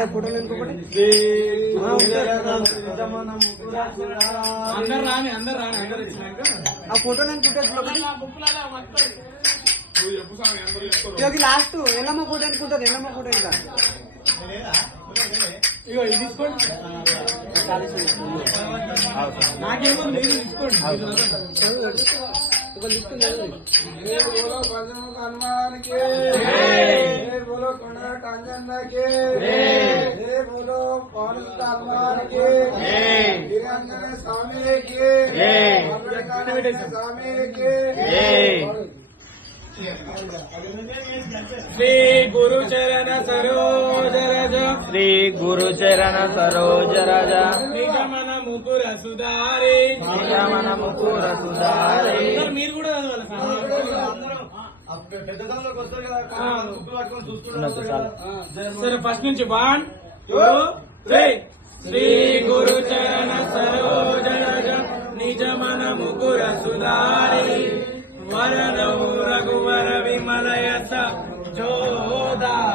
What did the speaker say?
ఇక్కడ ఫోటోలు ఇంకొకటి ఆ ఫోటోలు అనుకుంటే లాస్ట్ ఎల్లమ్మ ఫోటో అనుకుంటారు. ఎల్లమ్మ ఫోటో ఇంకా ఇగో ఇది తీసుకోండి. నాకేమో మీరు తీసుకోండి. हनुमान के बोलो कंजन के बोलो हनुमान के निरंजन स्वामी के स्वामी के श्री गुरुचरण सरोज रज श्री गुरुचरण सरोज रज निगमन मुकुर सुधारे निगमन मुकुर सुधारे మీరు కూడా సరే ఫస్ట్ నుంచి 1 2 3 శ్రీ గురుచరణ సరోజ రజ నిజ మన ముకుర సుధారి వరదౌ రఘువర విమలయస